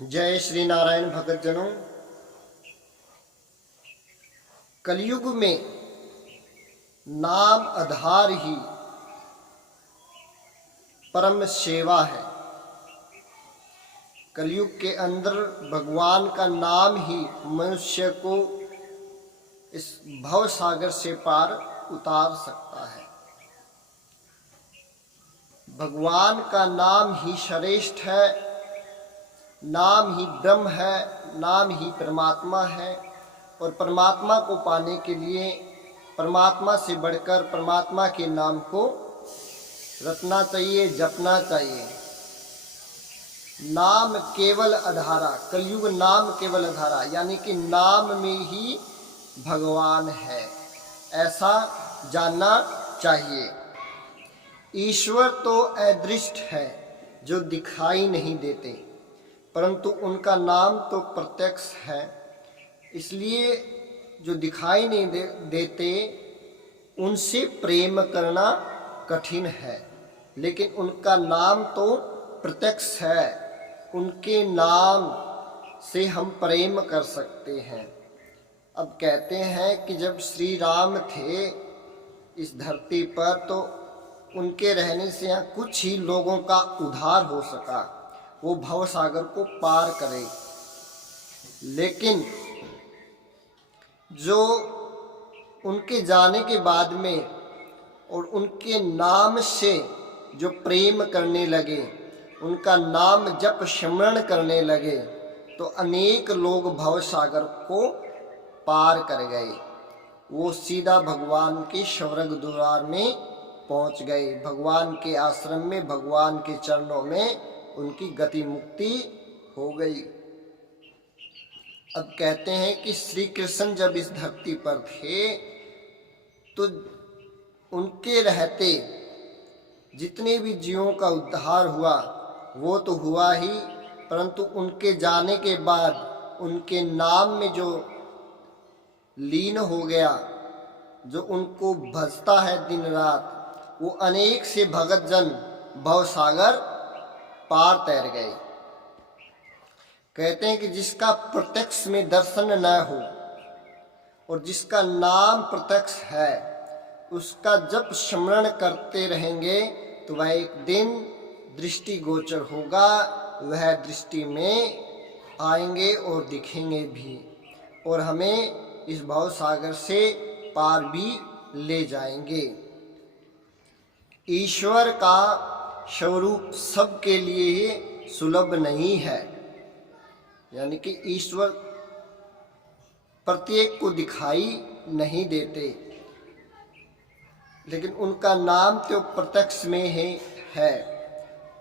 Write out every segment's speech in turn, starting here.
जय श्री नारायण भगत जनों। कलयुग में नाम आधार ही परम सेवा है। कलयुग के अंदर भगवान का नाम ही मनुष्य को इस भव सागर से पार उतार सकता है। भगवान का नाम ही श्रेष्ठ है, नाम ही ब्रह्म है, नाम ही परमात्मा है। और परमात्मा को पाने के लिए परमात्मा से बढ़कर परमात्मा के नाम को रटना चाहिए, जपना चाहिए। नाम केवल आधारा, कलयुग नाम केवल आधारा, यानी कि नाम में ही भगवान है, ऐसा जानना चाहिए। ईश्वर तो अदृष्ट है, जो दिखाई नहीं देते, परंतु उनका नाम तो प्रत्यक्ष है। इसलिए जो दिखाई नहीं देते उनसे प्रेम करना कठिन है, लेकिन उनका नाम तो प्रत्यक्ष है। उनके नाम से हम प्रेम कर सकते हैं। अब कहते हैं कि जब श्री राम थे इस धरती पर, तो उनके रहने से यहाँ कुछ ही लोगों का उद्धार हो सका, वो भव सागर को पार करे। लेकिन जो उनके जाने के बाद में और उनके नाम से जो प्रेम करने लगे, उनका नाम जप स्मरण करने लगे, तो अनेक लोग भव सागर को पार कर गए। वो सीधा भगवान के स्वर्ग द्वार में पहुंच गए। भगवान के आश्रम में, भगवान के चरणों में उनकी गति मुक्ति हो गई। अब कहते हैं कि श्री कृष्ण जब इस धरती पर थे तो उनके रहते जितने भी जीवों का उद्धार हुआ वो तो हुआ ही, परंतु उनके जाने के बाद उनके नाम में जो लीन हो गया, जो उनको भजता है दिन रात, वो अनेक से भगत जन भव सागर पार तैर गए। कहते हैं कि जिसका प्रत्यक्ष में दर्शन न हो और जिसका नाम प्रत्यक्ष है, उसका जब स्मरण करते रहेंगे तो वह एक दिन दृष्टि गोचर होगा, वह दृष्टि में आएंगे और दिखेंगे भी, और हमें इस भव सागर से पार भी ले जाएंगे। ईश्वर का स्वरूप सबके लिए सुलभ नहीं है, यानी कि ईश्वर प्रत्येक को दिखाई नहीं देते, लेकिन उनका नाम तो प्रत्यक्ष में है।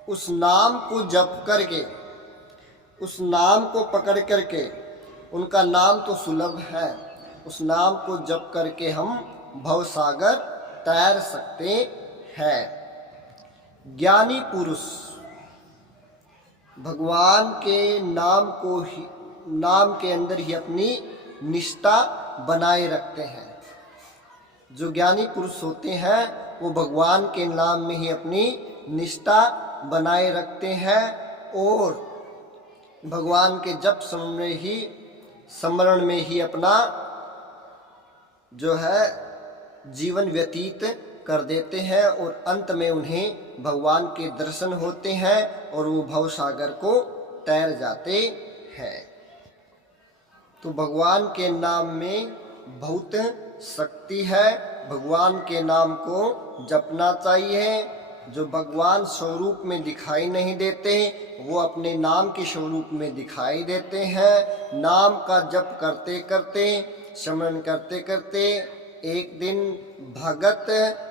उस नाम को जप करके, उस नाम को पकड़ करके, उनका नाम तो सुलभ है, उस नाम को जप करके हम भव सागर तैर सकते हैं। ज्ञानी पुरुष भगवान के नाम को ही, नाम के अंदर ही अपनी निष्ठा बनाए रखते हैं। जो ज्ञानी पुरुष होते हैं वो भगवान के नाम में ही अपनी निष्ठा बनाए रखते हैं और भगवान के जप स्मरण में ही अपना जो है जीवन व्यतीत कर देते हैं, और अंत में उन्हें भगवान के दर्शन होते हैं और वो भव सागर को तैर जाते हैं। तो भगवान के नाम में बहुत शक्ति है, भगवान के नाम को जपना चाहिए। जो भगवान स्वरूप में दिखाई नहीं देते वो अपने नाम के स्वरूप में दिखाई देते हैं। नाम का जप करते करते, स्मरण करते करते एक दिन भगत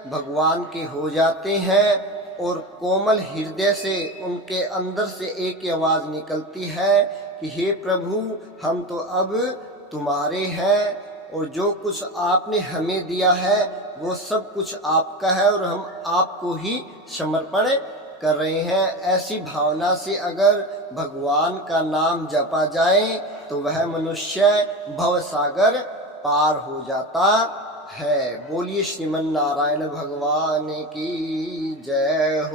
भगवान के हो जाते हैं, और कोमल हृदय से उनके अंदर से एक आवाज़ निकलती है कि हे प्रभु, हम तो अब तुम्हारे हैं, और जो कुछ आपने हमें दिया है वो सब कुछ आपका है, और हम आपको ही समर्पण कर रहे हैं। ऐसी भावना से अगर भगवान का नाम जपा जाए तो वह मनुष्य भव सागर पार हो जाता है। बोलिए श्रीमन नारायण भगवान की जय हो।